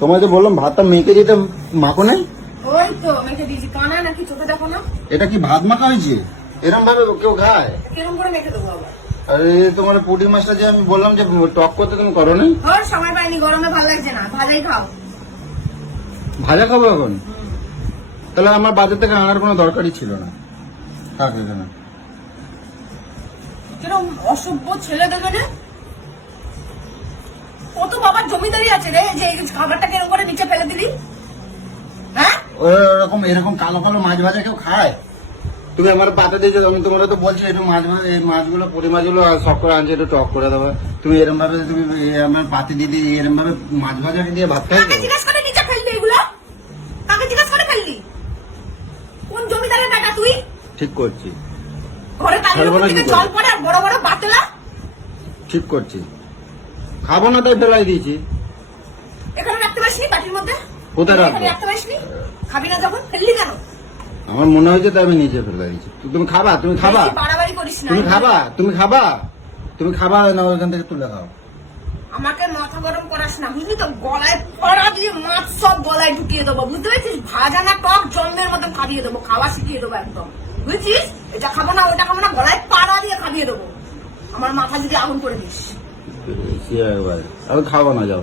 তোমায় যে বললাম ভাতটা মেখে দিতে, মাখো নাই? ওই তো মেখে দিয়েছি, কানা নাকি চোখে দেখো না? এটা কি ভাত মাখা হয়েছে? এরম ভাবে কেউ খায়? কিরম করে মেখে দেবো আবার? আরে তোমার পুঁটি মাছটা যে আমি বললাম যে টক করতে, তুমি করো নাই? ওর সময় পাইনি, গরমে ভালো লাগছে না, ভাজাই খাও। ভাজা খাবো এখন? তাহলে আমার বাজার থেকে আনার কোনো দরকারই ছিল না। থাক এখানে। কিরম অসভ্য ছেলে দেখে রে। কত বাবার জমিদারি আছে রে যে এই খাবারটা কিরম করে নিচে ফেলে দিলি? হ্যাঁ, ওরকম এরকম কালো কালো মাছ ভাজা কেউ খায়? তুমি আমার পাতা দিয়েছো, আমি তোমার তো বলছি একটু মাছ ভাজা, এই মাছগুলো পুঁটি মাছগুলো শখ করে আনছে, একটু টক করে দেবো। তুমি এরম ভাবে তুমি আমার পাতি দিদি এরম ভাবে মাছ ভাজা দিয়ে ভাত খাই? কাকে জিজ্ঞেস করে নিচে ফেললি এগুলো? কাকে জিজ্ঞেস করে ফেললি? কোন জমিদারের বেটা তুই? ঠিক করছি, ঘরে তালির উপর থেকে জল পড়ে আর বড় বড় বাতলা। ঠিক করছি। খাবো না তাই ফেলাই দিয়েছি। এখানে রাখতে পারিসনি বাটির মধ্যে? কোথায় রাখবো? এখানে রাখতে পারিসনি? খাবি না যখন ফেললি কেন? আমার মনে হয়েছে তাই আমি নিচে ফেলে দিয়েছি। তুমি খাবা? তুমি খাবা? বেশি বাড়াবাড়ি করিস না। তুমি খাবা? তুমি খাবা? তুমি খাবা না ওখান থেকে তুলে খাও? আমাকে মাথা গরম করাস না, বুঝলি তো? গলায় পড়া দিয়ে মাছ সব গলায় ঢুকিয়ে দেবো, বুঝতে পেরেছিস? ভাজা না টক জন্মের মতন খাবিয়ে দেবো, খাওয়া শিখিয়ে দেবো একদম, বুঝছিস? এটা খাবো না ওটা খাবো না, গলায় পাড়া দিয়ে খাবিয়ে দেবো। আমার মাথা যদি আগুন করে দিস। আমি খাবো না, যাও।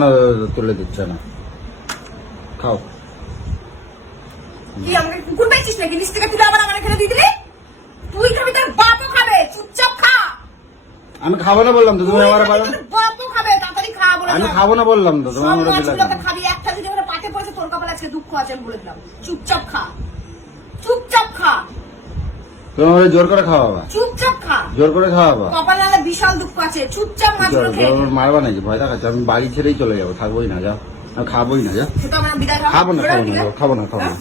না তুলে দিচ্ছে না, খাও। কি আমাকে কুকুর পেয়েছিস নাকি? নিচ থেকে তুলে আবার আমার এখানে দিয়ে দিলি? তুই খাবি, তোর বাপও খাবে, চুপচাপ খা। আমি খাবো না বললাম তো, তুমি আমার বলো। তোর বাপও খাবে, তাড়াতাড়ি খা বলে। আমি খাবো না বললাম তো, তুমি আমার দিলে মাছগুলোকে খাবি, একটা যদি ওখানে পাতে পড়েছে তোর কপালে আজকে দুঃখ আছে আমি বলে দিলাম। চুপচাপ খা, চুপচাপ খা, তুমি আমার জোর করে খাওয়াবা? চুপচাপ খা। জোর করে খাওয়াবা? কপালে আলাদা বিশাল দুঃখ আছে, চুপচাপ মাছগুলো খেয়ে নে। মারবা নাকি? ভয় দেখাচ্ছে? আমি বাড়ি ছেড়েই চলে যাবো, থাকবোই না, যাও। আমি খাবোই না, যাও। সেটা আমরা বিদায় খাবো না, খাবো না, খাবো না, খাবো না।